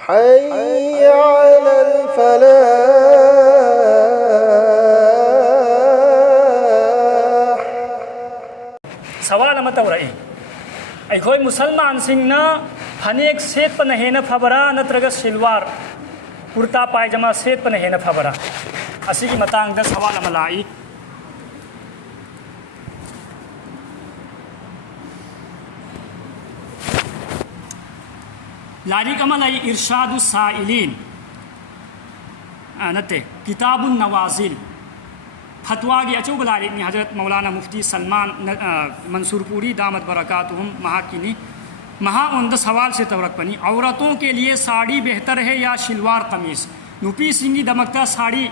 حي على الفلاح. سوال أما تورئي أيخوي مسلمان سنگنا فنيك سيد پنه هنا فبرا نترغ سلوار کرتا پائجما سيد پنه هنا فبرا أسيگي متانگ دا سوال أما لائی. لاری کمل ای ارشاد السائلین نتے کتاب النوازل فتوا کی اچو بلاری ابن حضرت مولانا مفتی سلمان منصور پوری دامت برکاتہم مہاکینی مہا اند سوال سے تورک پنی عورتوں کے لیے ساڑی بہتر ہے یا شلوار قمیص نوپی سنگی دمکتا ساڑی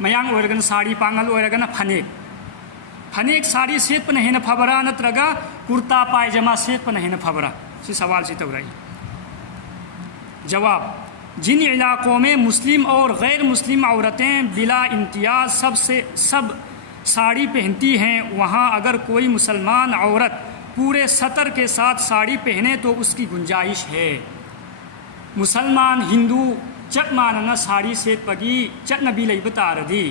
میانگ اویرگن ساڑی پانگل اویرگن فنیک ساڑی سیت پنہین فبرا نترگا کرتا پائجما سیت پنہین فبرا سی سوال سے تورائی. جواب جن علاقوں میں مسلم اور غیر مسلم عورتیں بلا امتیاز سب ساڑی پہنتی ہیں وہاں اگر کوئی مسلمان عورت پورے سطر کے ساتھ ساڑی پہنے تو اس کی گنجائش ہے. مسلمان ہندو چٹ ماننا ساڑی سیت پگی چٹ نبی لئی بتا ردی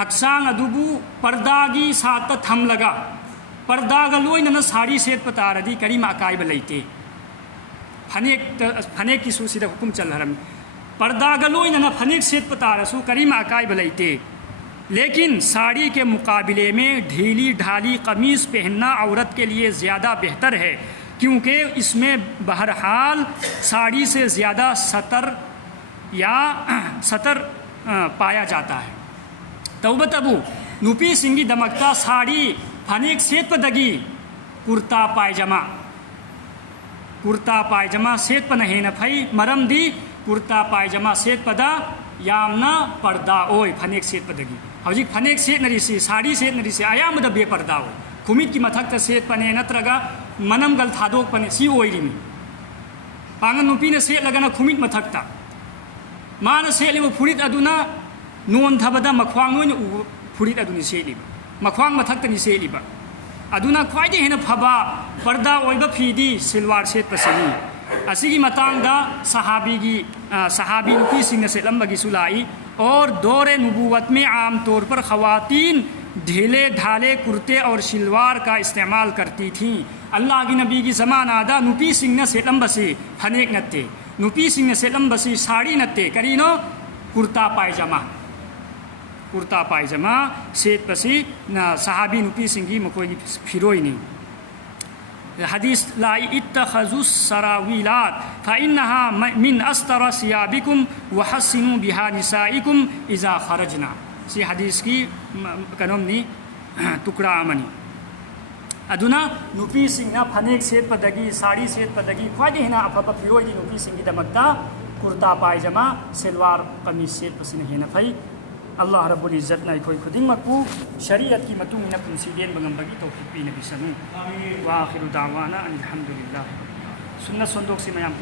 حقسان ادبو پرداگی ساتت ہم لگا پرداگ لوئی نہ ساڑی سیت پتا ردی کریم اکائی بلیتے فنیک کی سوسیدہ حکم چل رہا ہے پردہ گلوئی نہ فنیک سیت پتا رسو کریم آقائی بلائیتے لیکن ساڑی کے مقابلے میں ڈھیلی ڈھالی قمیص پہننا عورت کے لیے زیادہ بہتر ہے کیونکہ اس میں بہرحال ساڑی سے زیادہ سطر پایا جاتا ہے. توبت ابو نوپی سنگی دمکتا ساڑی فنیک سیت پدگی کرتا پائجما سیت پنہین پھئی مرم دی کرتا پائجما سیت پدا یامنا پردہ اوئی فنیک سیت پدگی ہوجی فنیک سیت نریسی ساڑی سیت نریسی آیام دا بے پردہ ہوئی کمیت کی متھکتا سیت پنے نترگا منم گل تھادوک پنے سی اوئی ریمی پانگن نوپی نے سیت لگنا کمیت متھکتا مانا سیت لیو پھوڑیت ادونا نون تھابدا مکھوانگ نوئی پھوڑیت ادونی سیت لیو مکھوانگ متھکتا نی سیت لیو ادونا خواہدی ہن پھبا پردہ اویبا پھیدی سلوار سیت پسنی اسیگی متانگ دا صحابی نوپی سنگ سے لمبگی سلائی. اور دور نبوت میں عام طور پر خواتین ڈھیلے ڈھالے کرتے اور شلوار کا استعمال کرتی تھیں. اللہ کی نبی کی زمانہ دا نوپی سنگ سے لمبسی فنیک نتے نوپی سنگ سے لمبسی ساڑی نتے کرینو کرتا پائجما سیت پسی صحابی نوپی سنگی مکوئی پھروئی نہیں. حدیث لائی اتخذوا السراویلات فإنها من استر ثيابكم وحسنوا بها نسائكم اذا خرجنا سی حدیث کی کنومنی ٹکڑا امنی ادونا نوپی سنگنا فنیک سیت پدگی ساڑی سیت پدگی خواہدی ہنا افبا پھروئی دی نوپی سنگی دمکتا کرتا پائجما سلوار قمیص سیت پسنہ ہینا پھئی. اللہ رب العزت نے کوئی خدنگ مکو شریعت کی متوں میں نکم سیدین بگمبگی توفیق بھی نبی سنو وآخر دعوانا ان الحمدللہ. سنت صندوق سے میام